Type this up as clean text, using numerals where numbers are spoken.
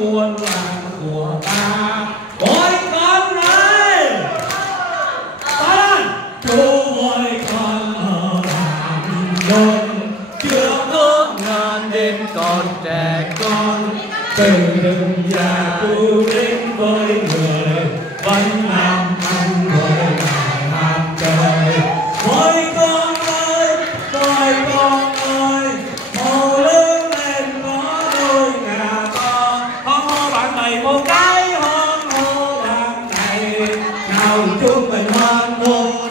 buôn làng của ta. Ôi con ơi, chú ơi con ở làng nông, chưa có ngàn đến con trẻ con, từ rừng già tu đến với người, vẫn làm ăn với ngài ham trời. Ôi con ơi, ôi con ơi, hồ lớn lên có đôi nhà to, hô bạn này một cái hôn hô bạn này, nào chúng mình hoan hô.